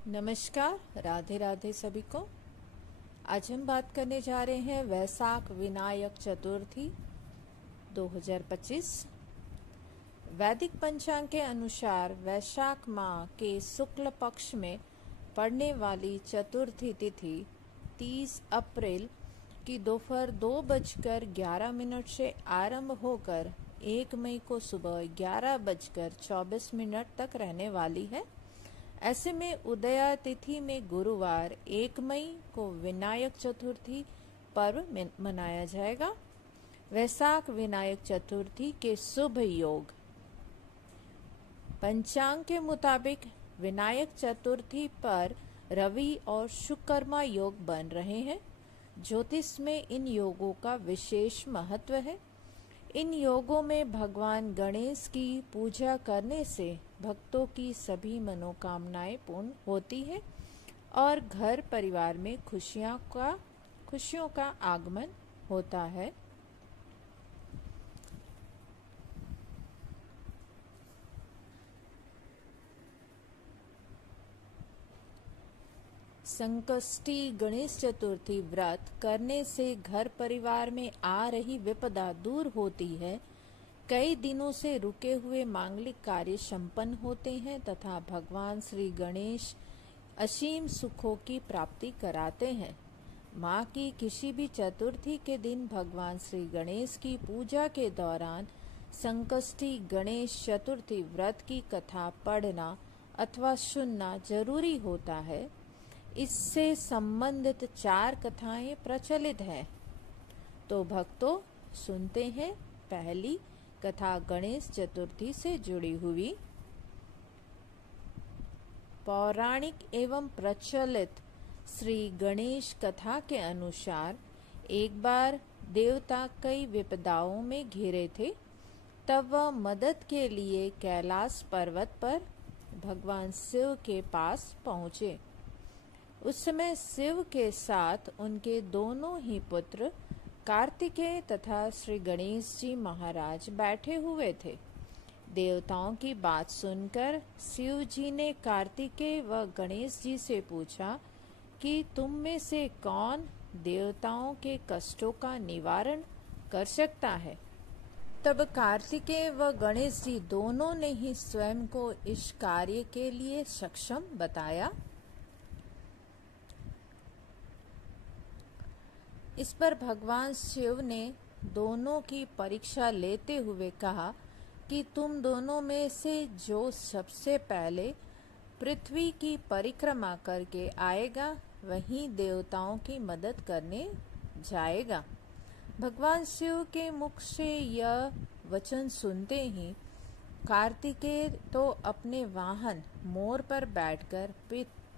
नमस्कार, राधे राधे सभी को। आज हम बात करने जा रहे हैं वैशाख विनायक चतुर्थी 2025। वैदिक पंचांग के अनुसार वैशाख माह के शुक्ल पक्ष में पड़ने वाली चतुर्थी तिथि 30 अप्रैल की दोपहर 2:11 से आरंभ होकर 1 मई को सुबह 11:24 तक रहने वाली है। ऐसे में उदया तिथि में गुरुवार 1 मई को विनायक चतुर्थी पर्व मनाया जाएगा। वैशाख विनायक चतुर्थी के शुभ योग। पंचांग के मुताबिक विनायक चतुर्थी पर रवि और शुक्रकर्मा योग बन रहे हैं। ज्योतिष में इन योगों का विशेष महत्व है। इन योगों में भगवान गणेश की पूजा करने से भक्तों की सभी मनोकामनाएं पूर्ण होती है और घर परिवार में खुशियों का आगमन होता है। संकष्टी गणेश चतुर्थी व्रत करने से घर परिवार में आ रही विपदा दूर होती है। कई दिनों से रुके हुए मांगलिक कार्य संपन्न होते हैं तथा भगवान श्री गणेश असीम सुखों की प्राप्ति कराते हैं। माँ की किसी भी चतुर्थी के दिन भगवान श्री गणेश की पूजा के दौरान संकष्टी गणेश चतुर्थी व्रत की कथा पढ़ना अथवा सुनना जरूरी होता है। इससे संबंधित 4 कथाएं प्रचलित हैं, तो भक्तों सुनते हैं। पहली कथा गणेश चतुर्थी से जुड़ी हुई। पौराणिक एवं प्रचलित श्री गणेश कथा के अनुसार एक बार देवता कई विपदाओं में घिरे थे। तब वह मदद के लिए कैलाश पर्वत पर भगवान शिव के पास पहुँचे। उस समय शिव के साथ उनके दोनों ही पुत्र कार्तिकेय तथा श्री गणेश जी महाराज बैठे हुए थे। देवताओं की बात सुनकर शिव जी ने कार्तिकेय व गणेश जी से पूछा कि तुम में से कौन देवताओं के कष्टों का निवारण कर सकता है। तब कार्तिकेय व गणेश जी दोनों ने ही स्वयं को इस कार्य के लिए सक्षम बताया। इस पर भगवान शिव ने दोनों की परीक्षा लेते हुए कहा कि तुम दोनों में से जो सबसे पहले पृथ्वी की परिक्रमा करके आएगा वही देवताओं की मदद करने जाएगा। भगवान शिव के मुख से यह वचन सुनते ही कार्तिकेय तो अपने वाहन मोर पर बैठकर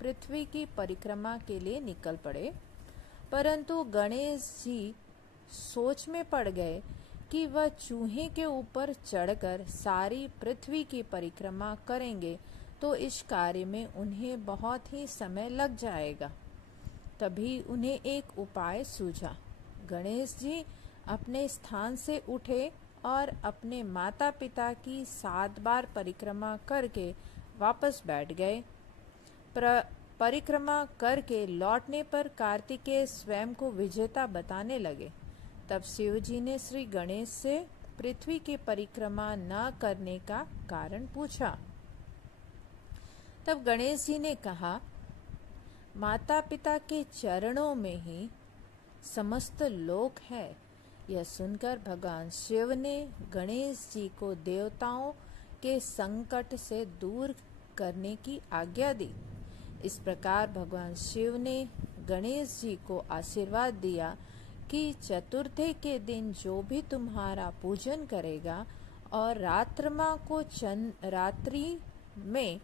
पृथ्वी की परिक्रमा के लिए निकल पड़े, परंतु गणेश जी सोच में पड़ गए कि वह चूहे के ऊपर चढ़कर सारी पृथ्वी की परिक्रमा करेंगे तो इस कार्य में उन्हें बहुत ही समय लग जाएगा। तभी उन्हें एक उपाय सूझा। गणेश जी अपने स्थान से उठे और अपने माता पिता की 7 बार परिक्रमा करके वापस बैठ गए। परिक्रमा करके लौटने पर कार्तिकेय स्वयं को विजेता बताने लगे। तब शिव जी ने श्री गणेश से पृथ्वी की परिक्रमा न करने का कारण पूछा। तब गणेश जी ने कहा, माता पिता के चरणों में ही समस्त लोक है। यह सुनकर भगवान शिव ने गणेश जी को देवताओं के संकट से दूर करने की आज्ञा दी। इस प्रकार भगवान शिव ने गणेश जी को आशीर्वाद दिया कि चतुर्थी के दिन जो भी तुम्हारा पूजन करेगा और रात्रि में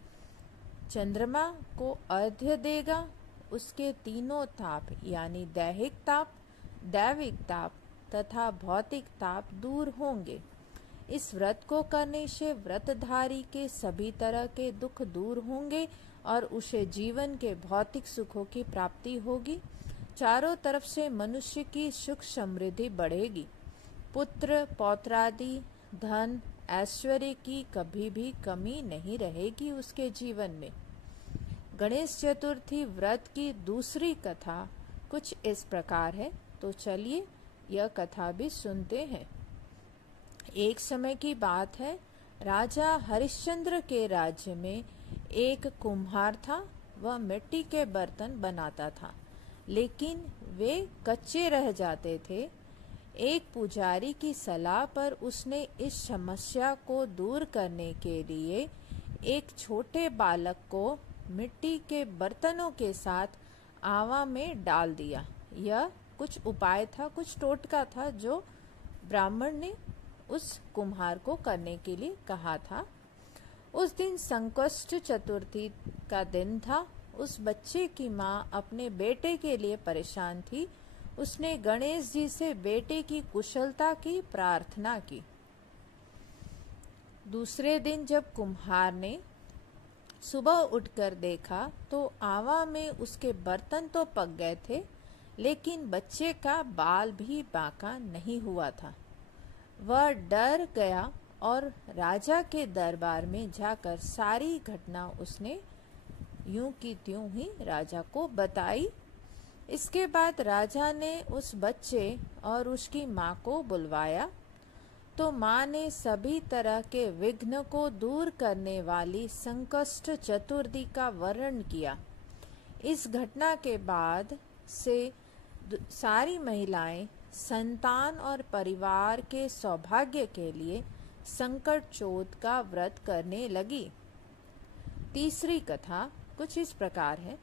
चंद्रमा को अर्घ्य देगा, उसके तीनों ताप यानी दैहिक ताप, दैविक ताप तथा भौतिक ताप दूर होंगे। इस व्रत को करने से व्रतधारी के सभी तरह के दुख दूर होंगे और उसे जीवन के भौतिक सुखों की प्राप्ति होगी। चारों तरफ से मनुष्य की सुख समृद्धि बढ़ेगी। पुत्र पौत्रादि धन ऐश्वर्य की कभी भी कमी नहीं रहेगी उसके जीवन में। गणेश चतुर्थी व्रत की दूसरी कथा कुछ इस प्रकार है। तो चलिए यह कथा भी सुनते हैं। एक समय की बात है, राजा हरिश्चंद्र के राज्य में एक कुम्हार था। वह मिट्टी के बर्तन बनाता था, लेकिन वे कच्चे रह जाते थे। एक पुजारी की सलाह पर उसने इस समस्या को दूर करने के लिए एक छोटे बालक को मिट्टी के बर्तनों के साथ आवा में डाल दिया। यह कुछ उपाय था, कुछ टोटका था जो ब्राह्मण ने उस कुम्हार को करने के लिए कहा था। उस दिन संकष्ट चतुर्थी का दिन था। उस बच्चे की माँ अपने बेटे के लिए परेशान थी। उसने गणेश जी से बेटे की कुशलता की प्रार्थना की। दूसरे दिन जब कुम्हार ने सुबह उठकर देखा तो आवा में उसके बर्तन तो पक गए थे, लेकिन बच्चे का बाल भी बांका नहीं हुआ था। वह डर गया और राजा के दरबार में जाकर सारी घटना उसने यूं की त्यों ही राजा को बताई। इसके बाद राजा ने उस बच्चे और उसकी माँ को बुलवाया। तो माँ ने सभी तरह के विघ्न को दूर करने वाली संकष्ट चतुर्थी का वर्णन किया। इस घटना के बाद से सारी महिलाएं संतान और परिवार के सौभाग्य के लिए संकट चौथ का व्रत करने लगी। तीसरी कथा कुछ इस प्रकार है।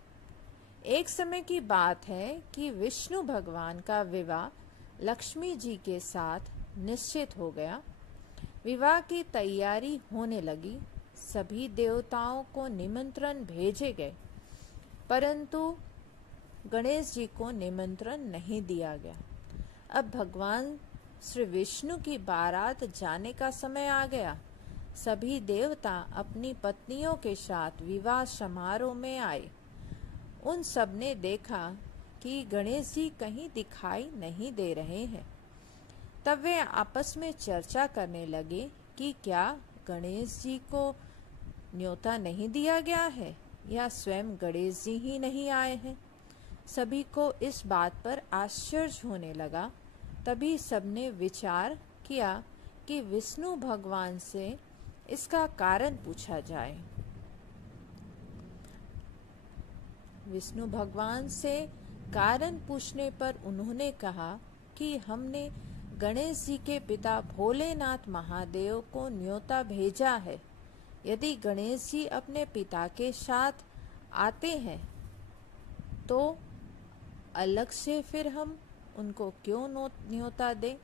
एक समय की बात है कि विष्णु भगवान का विवाह लक्ष्मी जी के साथ निश्चित हो गया। विवाह की तैयारी होने लगी। सभी देवताओं को निमंत्रण भेजे गए, परंतु गणेश जी को निमंत्रण नहीं दिया गया। अब भगवान श्री विष्णु की बारात जाने का समय आ गया। सभी देवता अपनी पत्नियों के साथ विवाह समारोह में आए। उन सब ने देखा कि गणेश जी कहीं दिखाई नहीं दे रहे हैं। तब वे आपस में चर्चा करने लगे कि क्या गणेश जी को न्योता नहीं दिया गया है या स्वयं गणेश जी ही नहीं आए हैं। सभी को इस बात पर आश्चर्य होने लगा। तभी सबने विचार किया कि विष्णु भगवान से इसका कारण पूछा जाए। विष्णु भगवान से कारण पूछने पर उन्होंने कहा कि हमने गणेश जी के पिता भोलेनाथ महादेव को न्योता भेजा है। यदि गणेश जी अपने पिता के साथ आते हैं तो अलग से फिर हम उनको क्यों न्योता दें,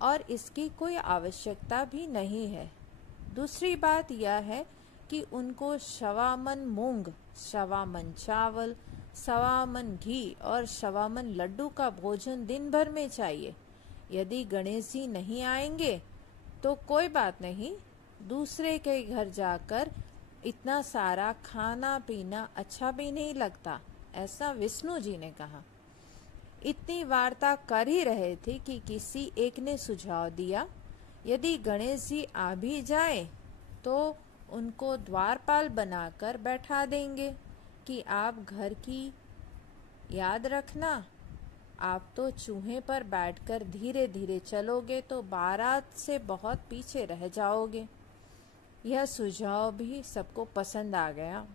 और इसकी कोई आवश्यकता भी नहीं है। दूसरी बात यह है कि उनको सवा मन मूंग, सवा मन चावल, सवा मन घी और सवा मन लड्डू का भोजन दिन भर में चाहिए। यदि गणेश जी नहीं आएंगे तो कोई बात नहीं, दूसरे के घर जाकर इतना सारा खाना पीना अच्छा भी नहीं लगता, ऐसा विष्णु जी ने कहा। इतनी वार्ता कर ही रहे थे कि किसी एक ने सुझाव दिया, यदि गणेश जी आ भी जाए तो उनको द्वारपाल बनाकर बैठा देंगे कि आप घर की याद रखना। आप तो चूहे पर बैठकर धीरे धीरे चलोगे तो बारात से बहुत पीछे रह जाओगे। यह सुझाव भी सबको पसंद आ गया।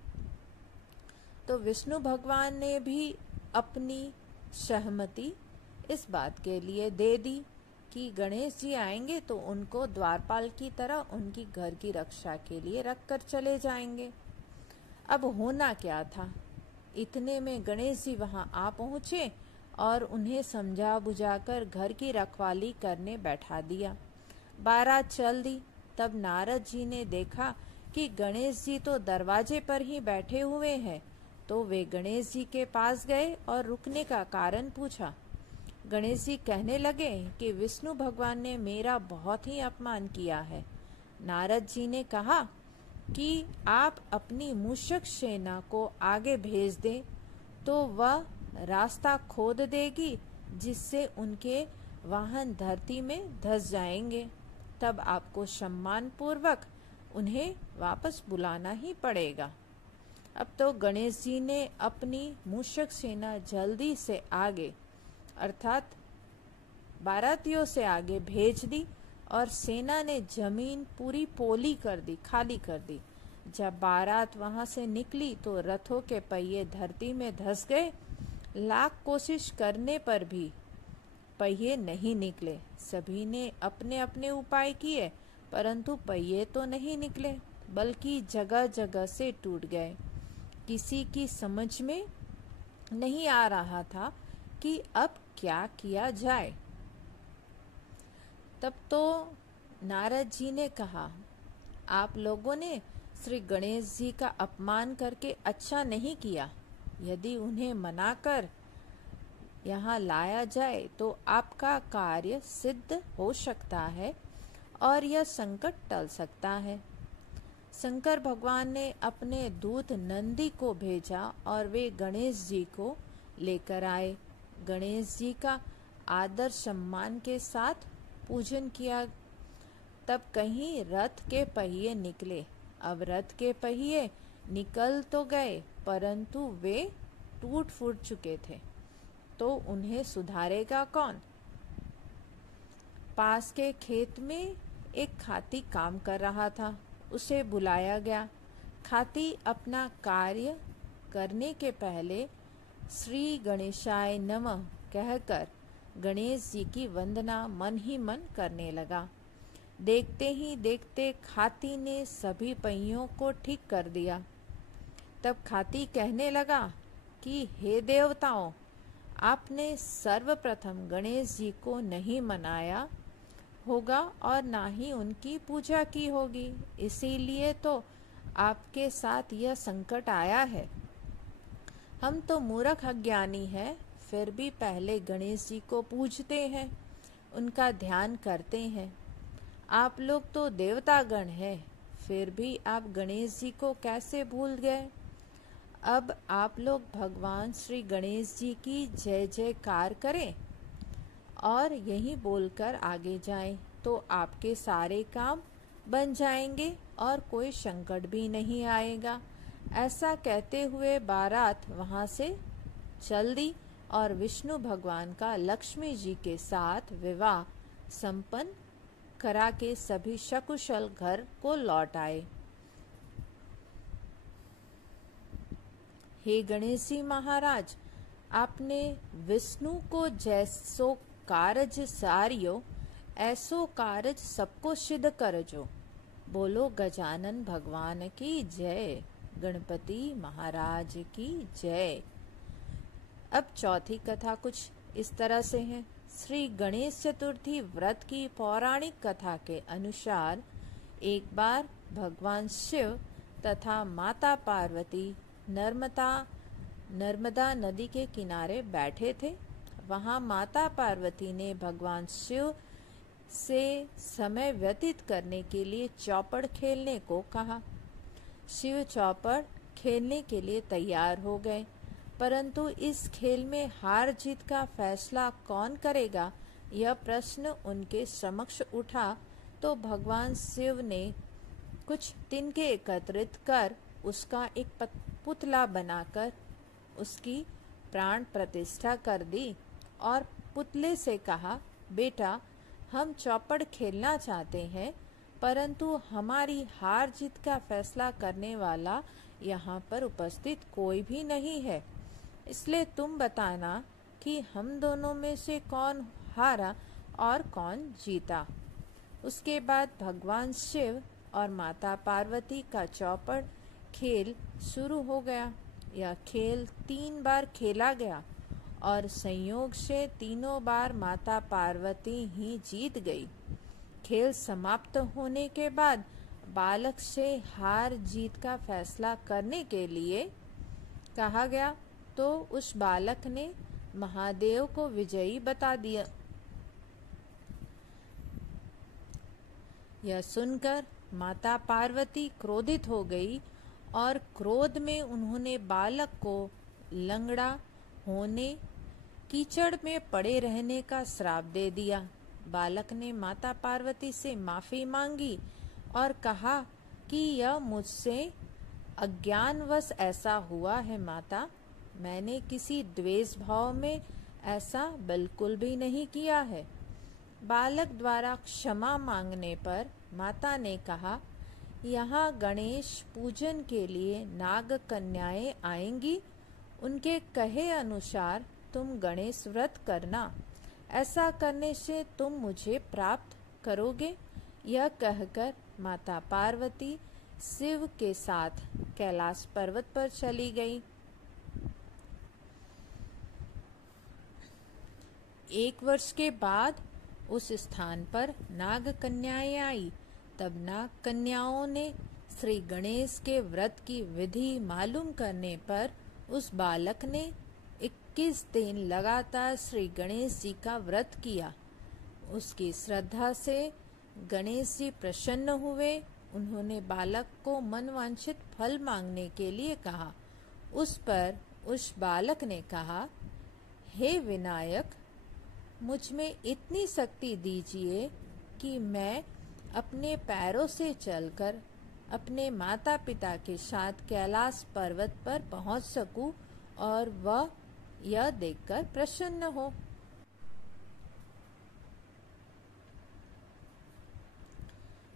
तो विष्णु भगवान ने भी अपनी सहमति इस बात के लिए दे दी कि गणेश जी आएंगे तो उनको द्वारपाल की तरह उनकी घर की रक्षा के लिए रख कर चले जाएंगे। अब होना क्या था, इतने में गणेश जी वहां आ पहुंचे और उन्हें समझा बुझाकर घर की रखवाली करने बैठा दिया। बारात चल दी। तब नारद जी ने देखा कि गणेश जी तो दरवाजे पर ही बैठे हुए हैं, तो वे गणेश जी के पास गए और रुकने का कारण पूछा। गणेश जी कहने लगे कि विष्णु भगवान ने मेरा बहुत ही अपमान किया है। नारद जी ने कहा कि आप अपनी मूषक सेना को आगे भेज दें तो वह रास्ता खोद देगी, जिससे उनके वाहन धरती में धंस जाएंगे। तब आपको सम्मान पूर्वक उन्हें वापस बुलाना ही पड़ेगा। अब तो गणेश जी ने अपनी मूषक सेना जल्दी से आगे अर्थात बारातियों से आगे भेज दी और सेना ने जमीन पूरी पोली कर दी, खाली कर दी। जब बारात वहां से निकली तो रथों के पहिए धरती में धंस गए। लाख कोशिश करने पर भी पहिए नहीं निकले। सभी ने अपने अपने उपाय किए, परंतु पहिए तो नहीं निकले, बल्कि जगह जगह से टूट गए। किसी की समझ में नहीं आ रहा था कि अब क्या किया जाए। तब तो नारद जी ने कहा, आप लोगों ने श्री गणेश जी का अपमान करके अच्छा नहीं किया। यदि उन्हें मनाकर यहाँ लाया जाए तो आपका कार्य सिद्ध हो सकता है और यह संकट टल सकता है। शंकर भगवान ने अपने दूत नंदी को भेजा और वे गणेश जी को लेकर आए। गणेश जी का आदर सम्मान के साथ पूजन किया। तब कहीं रथ के पहिए निकले। अब रथ के पहिए निकल तो गए, परंतु वे टूट फूट चुके थे, तो उन्हें सुधारेगा कौन? पास के खेत में एक खाती काम कर रहा था। उसे बुलाया गया। खाती अपना कार्य करने के पहले श्री गणेशाय नमः कहकर गणेश जी की वंदना मन ही मन करने लगा। देखते ही देखते खाती ने सभी पहियों को ठीक कर दिया। तब खाती कहने लगा कि हे देवताओं, आपने सर्वप्रथम गणेश जी को नहीं मनाया होगा और ना ही उनकी पूजा की होगी, इसीलिए तो आपके साथ यह संकट आया है। हम तो मूर्ख अज्ञानी हैं, फिर भी पहले गणेश जी को पूजते हैं, उनका ध्यान करते हैं। आप लोग तो देवतागण हैं, फिर भी आप गणेश जी को कैसे भूल गए? अब आप लोग भगवान श्री गणेश जी की जय जयकार करें और यही बोलकर आगे जाएं, तो आपके सारे काम बन जाएंगे और कोई संकट भी नहीं आएगा। ऐसा कहते हुए बारात वहां से चल दी और विष्णु भगवान का लक्ष्मी जी के साथ विवाह संपन्न करा के सभी सकुशल घर को लौट आए। हे गणेश जी महाराज, आपने विष्णु को जैसो कारज सारियो, ऐसो कारज सबको सिद्ध करजो। बोलो गजानन भगवान की जय, गणपति महाराज की जय। अब चौथी कथा कुछ इस तरह से है। श्री गणेश चतुर्थी व्रत की पौराणिक कथा के अनुसार एक बार भगवान शिव तथा माता पार्वती नर्मदा नदी के किनारे बैठे थे। वहां माता पार्वती ने भगवान शिव से समय व्यतीत करने के लिए चौपड़ खेलने को कहा। शिव चौपड़ खेलने के लिए तैयार हो गए, परंतु इस खेल में हार जीत का फैसला कौन करेगा, यह प्रश्न उनके समक्ष उठा। तो भगवान शिव ने कुछ तिनके एकत्रित कर उसका एक पुतला बनाकर उसकी प्राण प्रतिष्ठा कर दी और पुतले से कहा, बेटा, हम चौपड़ खेलना चाहते हैं, परंतु हमारी हार जीत का फैसला करने वाला यहाँ पर उपस्थित कोई भी नहीं है, इसलिए तुम बताना कि हम दोनों में से कौन हारा और कौन जीता। उसके बाद भगवान शिव और माता पार्वती का चौपड़ खेल शुरू हो गया। यह खेल 3 बार खेला गया और संयोग से तीनों बार माता पार्वती ही जीत गई। खेल समाप्त होने के बाद बालक से हार जीत का फैसला करने के लिए कहा गया, तो उस बालक ने महादेव को विजयी बता दिया। यह सुनकर माता पार्वती क्रोधित हो गई और क्रोध में उन्होंने बालक को लंगड़ा होने, कीचड़ में पड़े रहने का श्राप दे दिया। बालक ने माता पार्वती से माफी मांगी और कहा कि यह मुझसे अज्ञानवश ऐसा हुआ है माता। मैंने किसी द्वेष भाव में ऐसा बिल्कुल भी नहीं किया है। बालक द्वारा क्षमा मांगने पर माता ने कहा, यहाँ गणेश पूजन के लिए नाग कन्याएं आएंगी। उनके कहे अनुसार तुम गणेश व्रत करना। ऐसा करने से तुम मुझे प्राप्त करोगे। यह कहकर माता पार्वती शिव के साथ कैलाश पर्वत पर चली गई। 1 वर्ष के बाद उस स्थान पर नाग कन्याएं आई। तब नाग कन्याओं ने श्री गणेश के व्रत की विधि मालूम करने पर उस बालक ने 21 दिन लगातार श्री गणेश जी का व्रत किया। उसकी श्रद्धा से गणेश जी प्रसन्न हुए। उन्होंने बालक को मनवांछित फल मांगने के लिए कहा। उस पर उस बालक ने कहा, हे विनायक, मुझ में इतनी शक्ति दीजिए कि मैं अपने पैरों से चलकर अपने माता पिता के साथ कैलाश पर्वत पर पहुंच सकूं और वह यह देखकर प्रसन्न हो।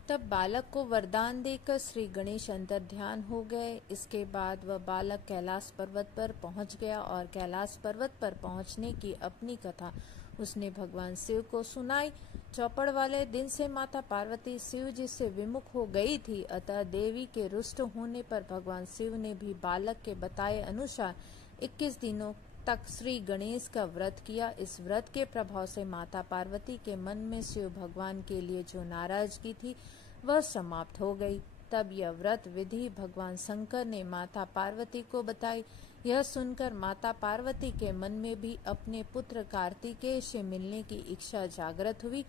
तब बालक को वरदान देकर श्री गणेश अंतर्ध्यान हो गए। इसके बाद वह बालक कैलाश पर्वत पर पहुंच गया और कैलाश पर्वत पर पहुंचने की अपनी कथा उसने भगवान शिव को सुनाई। चौपड़ वाले दिन से माता पार्वती शिव जी से विमुख हो गई थी, अतः देवी के रुष्ट होने पर भगवान शिव ने भी बालक के बताए अनुसार 21 दिनों तक श्री गणेश का व्रत किया। इस व्रत के प्रभाव से माता पार्वती के मन में शिव भगवान के लिए जो नाराजगी थी वह समाप्त हो गई। तब यह व्रत विधि भगवान शंकर ने माता पार्वती को बताई। यह सुनकर माता पार्वती के मन में भी अपने पुत्र कार्तिकेय से मिलने की इच्छा जागृत हुई।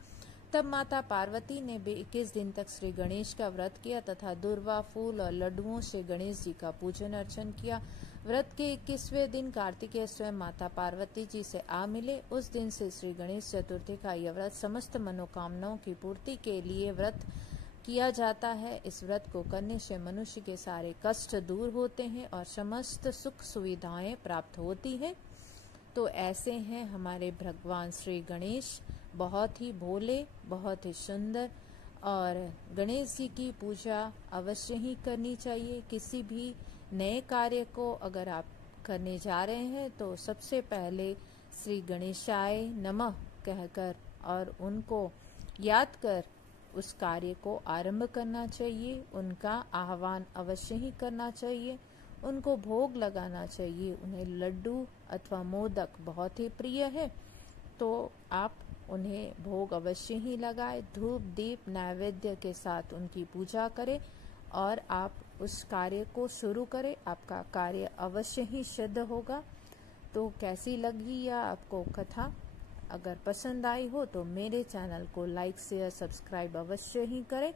तब माता पार्वती ने भी 21 दिन तक श्री गणेश का व्रत किया तथा दूर्वा, फूल और लड्डुओं से गणेश जी का पूजन अर्चन किया। व्रत के 21वें दिन कार्तिकेय स्वयं माता पार्वती जी से आ मिले। उस दिन से श्री गणेश चतुर्थी का यह व्रत समस्त मनोकामनाओं की पूर्ति के लिए व्रत किया जाता है। इस व्रत को करने से मनुष्य के सारे कष्ट दूर होते हैं और समस्त सुख सुविधाएं प्राप्त होती हैं। तो ऐसे हैं हमारे भगवान श्री गणेश, बहुत ही भोले, बहुत ही सुंदर। और गणेश जी की पूजा अवश्य ही करनी चाहिए। किसी भी नए कार्य को अगर आप करने जा रहे हैं तो सबसे पहले श्री गणेशाय नमः कहकर और उनको याद कर उस कार्य को आरंभ करना चाहिए। उनका आह्वान अवश्य ही करना चाहिए। उनको भोग लगाना चाहिए। उन्हें लड्डू अथवा मोदक बहुत ही प्रिय है, तो आप उन्हें भोग अवश्य ही लगाएं। धूप दीप नैवेद्य के साथ उनकी पूजा करें और आप उस कार्य को शुरू करें। आपका कार्य अवश्य ही सिद्ध होगा। तो कैसी लगी यह आपको कथा? अगर पसंद आई हो तो मेरे चैनल को लाइक शेयर सब्सक्राइब अवश्य ही करें।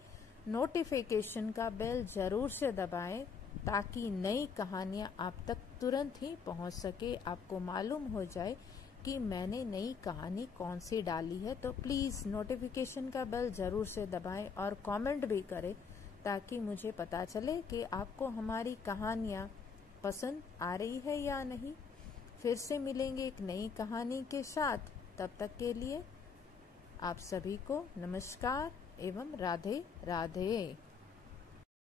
नोटिफिकेशन का बेल जरूर से दबाएं ताकि नई कहानियां आप तक तुरंत ही पहुंच सके। आपको मालूम हो जाए कि मैंने नई कहानी कौन सी डाली है। तो प्लीज नोटिफिकेशन का बेल जरूर से दबाएं और कमेंट भी करें ताकि मुझे पता चले कि आपको हमारी कहानियां पसंद आ रही है या नहीं। फिर से मिलेंगे एक नई कहानी के साथ। तब तक के लिए आप सभी को नमस्कार एवं राधे राधे।